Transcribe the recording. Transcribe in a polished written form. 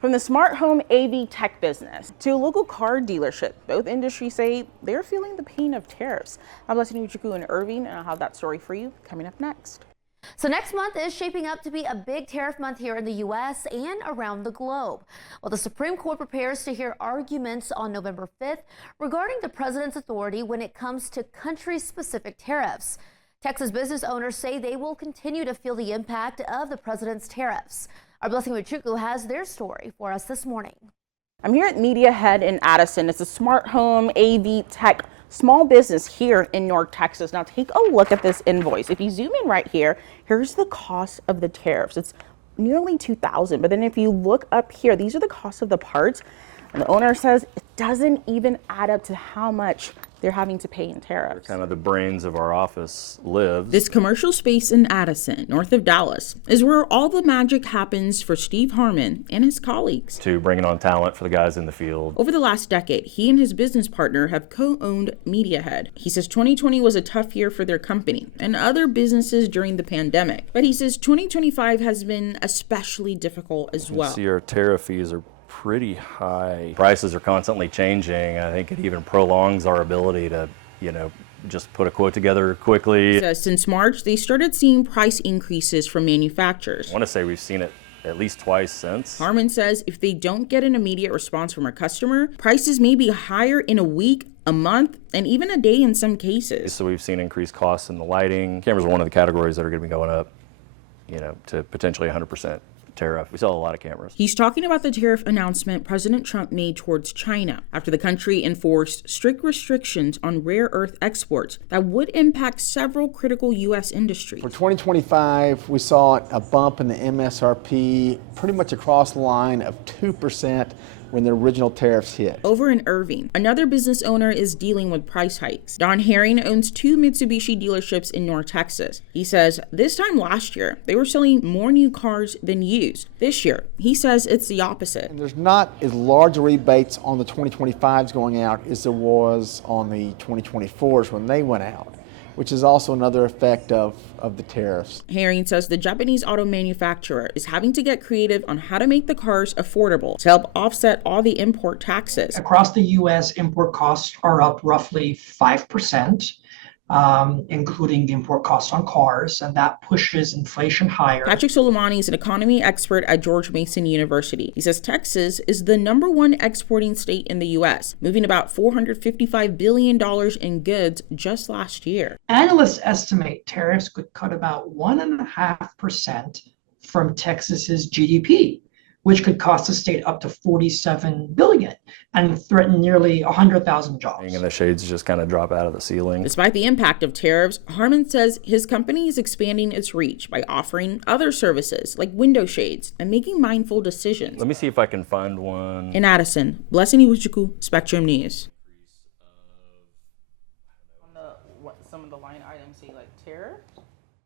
From the smart home AV tech business to a local car dealership, both industries say they're feeling the pain of tariffs. I'm Leslie Uchuku in Irving, and I'll have that story for you coming up next. So next month is shaping up to be a big tariff month here in the U.S. and around the globe. Well, the Supreme Court prepares to hear arguments on November 5th regarding the president's authority when it comes to country-specific tariffs. Texas business owners say they will continue to feel the impact of the president's tariffs. Our Blessing Uchuku has their story for us this morning. I'm here at Media Head in Addison. It's a smart home AV tech small business here in North Texas. Now take a look at this invoice. If you zoom in right here, here's the cost of the tariffs. It's nearly $2,000. But then if you look up here, these are the costs of the parts. And the owner says it doesn't even add up to how much they're having to pay in tariffs. Kind of the brains of our office lives. This commercial space in Addison, north of Dallas, is where all the magic happens for Steve Harmon and his colleagues. To bringing on talent for the guys in the field. Over the last decade, he and his business partner have co-owned Media Head. He says 2020 was a tough year for their company and other businesses during the pandemic. But he says 2025 has been especially difficult as well. See, our tariff fees are pretty high. Prices are constantly changing. I think it even prolongs our ability to, just put a quote together quickly. So since March, they started seeing price increases from manufacturers. I want to say we've seen it at least twice since. Harmon says if they don't get an immediate response from a customer, prices may be higher in a week, a month, and even a day in some cases. So we've seen increased costs in the lighting. Cameras are one of the categories that are going to be going up, to potentially 100%. Tariff. We sell a lot of cameras. He's talking about the tariff announcement President Trump made towards China after the country enforced strict restrictions on rare earth exports that would impact several critical U.S. industries. For 2025, we saw a bump in the MSRP pretty much across the line of 2% when the original tariffs hit. Over in Irving, another business owner is dealing with price hikes. Don Herring owns 2 Mitsubishi dealerships in North Texas. He says this time last year, they were selling more new cars than used. This year, he says it's the opposite. And there's not as large rebates on the 2025s going out as there was on the 2024s when they went out, which is also another effect of the tariffs. Herring says the Japanese auto manufacturer is having to get creative on how to make the cars affordable to help offset all the import taxes. Across the U.S., import costs are up roughly 5%. Including the import costs on cars, and that pushes inflation higher. Patrick Soleimani is an economy expert at George Mason University. He says Texas is the #1 exporting state in the U.S., moving about $455 billion in goods just last year. Analysts estimate tariffs could cut about 1.5% from Texas's GDP, which could cost the state up to $47 billion and threaten nearly 100,000 jobs. And the shades just kind of drop out of the ceiling. Despite the impact of tariffs, Harmon says his company is expanding its reach by offering other services like window shades and making mindful decisions. Let me see if I can find one. In Addison, Blessing Iwuchukwu, Spectrum News.